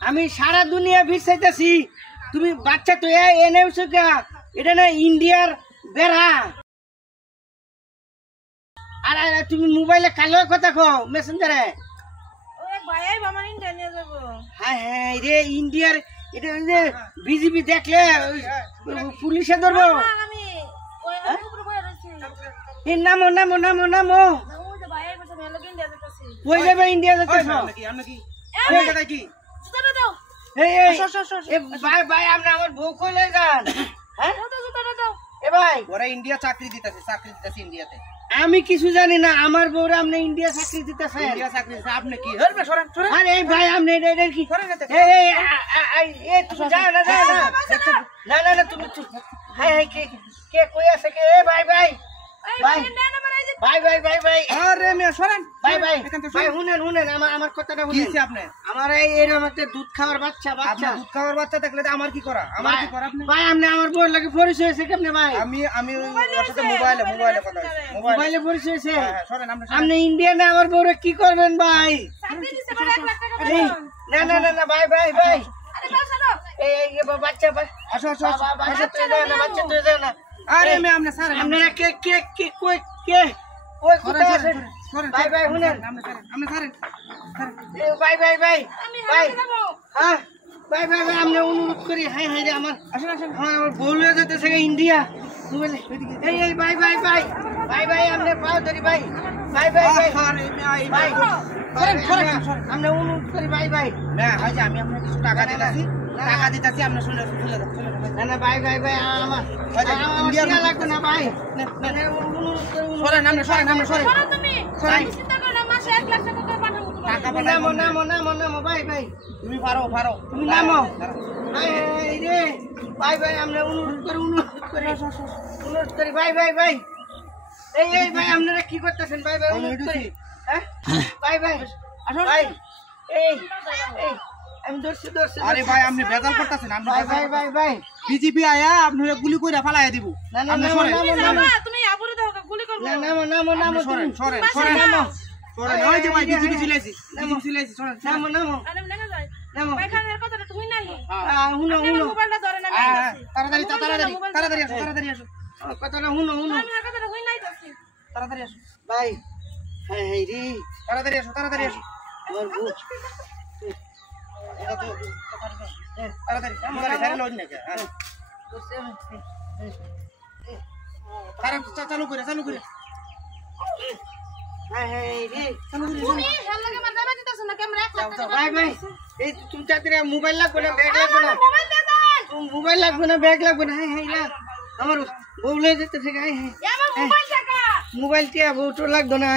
আমি সারা দুনিয়া ভিড়াইতেছি তুমি বাচ্চা তো এনেছো কা এটা না ইন্ডিয়ার বেড়া আর তুমি মোবাইলে কালো কথা কও মেসেঞ্জারে হ্যাঁ হ্যাঁ রে ইন্ডিয়ার এটা যে বিজেপি দেখলে পুলিশে ধরবো নামো নামো নামো নামো কই যাবে ইন্ডিয়া যেতেছো ভাই ভাই আপনি আমার বউ কইলে যান হ্যাঁ এ ভাই ওরা ইন্ডিয়া চাকরি দিতেছে ইন্ডিয়াতে আমি কিছু জানি না আমার বউরে আপনি ইন্ডিয়া চাকরি দিতেছেন ইন্ডিয়া চাকরি দিতেছে আপনি কি হরবে সরেন সরেন আরে এই ভাই আপনি এটা কি সরেন না এই তুমি যাও না যাও না না না না তুমি হাই হাই কে কই আছে কে এ ভাই ভাই ভাই ভাই ভাই ভাই ভাই আরে মিয়া সরেন ভাই ভাই ভাই শুনেন শুনেন আমার কথাটা শুনেন কি আপনি আমার এইরকম একটা দুধ খাওয়ার বাচ্চা আপনি দুধ খাওয়ার বাচ্চা দেখলে আমার কি করা আপনি ভাই আপনি আমার বউর লাগে পরিচয় হয়েছে কেমনে ভাই আমি ওর সাথে মোবাইলে কথা মোবাইলে পরিচয় হয়েছে সরেন আপনি ইন্ডিয়ানে আমার বউরে কি করবেন ভাই না না না না ভাই ভাই ভাই এই বাচ্চা আসো আসো বাচ্চা তুই যাও না বাচ্চা তুই যাও না আরে মে আপনি স্যার আপনারা কে কই কোথায় আছেন ভাই ভাই শুনেন আপনি স্যারেন ভাই ভাই ভাই ভাই হ্যাঁ ভাই ভাই ভাই আমরা অনুরোধ করি হাই হাই রে আমার আসেন আসেন আমার বউলে যেতেছে ইন্ডিয়া বুঝলে এই ভাই ভাই ভাই ভাই ভাই আমরা পাও ধরি ভাই ভাই ভাই ভাই ভাই আমরা অনুরোধ করি ভাই ভাই না এই যে আমি আপনাকে কিছু টাকা দিতেছি আপনি শুনে না না ভাই ভাই ভাই আমার ইন্ডিয়া লাগবে না ভাই সরেন আপনি সরেন ভাই টাকা নামো নামো নামো নামো ভাই ভাই তুমি পারো তুমি নামো এই রে ভাই ভাই আমরা অনুরোধ করি ভাই ভাই ভাই এই ভাই আপনারা কি করতেছেন ভাই ভাই অনুরোধ করি হ্যাঁ ভাই ভাই ভাই এই আমি ধরছি আরে ভাই আপনি বেজাল করতেছেন আপনি ভাই ভাই ভাই বিজেপি আয়া আপনারা গুলি কইরা ফালাইয়া দিব না না না তুমি আবুরে দাও গুলি করব না নামো সরেন ওই যে ভাই বিজেপি চলেছি সরেন নামো আরে না যাই নামো পায়খানার কথাটা তুমি নাই হুনো মোবাইলটা ধরে না তাড়াতাড়ি আসো কথাটা হুনো আমি আর কথাটা হই নাই যাচ্ছি তাড়াতাড়ি আসো ভাই হ্যাঁ রে তাড়াতাড়ি আসো আমার বউ এটা তো তাড়াতাড়ি ছেড়ে লই না চালু করে হ্যাঁ রে তুমি হেল লাগে মারবা দিতাছ না ক্যামেরা 1 লাখ টাকা ভাই ভাই এই তুমি তাড়াতাড়ি মোবাইল লাগবে না ব্যাগ লাগবে না মোবাইল দে দেন মোবাইল লাগবে না ব্যাগ লাগবে না হ্যাঁ আমার বউ লয়ে যেতে থেকে আমার মোবাইল টাকা মোবাইল টিয়া বউ তো লাগবে না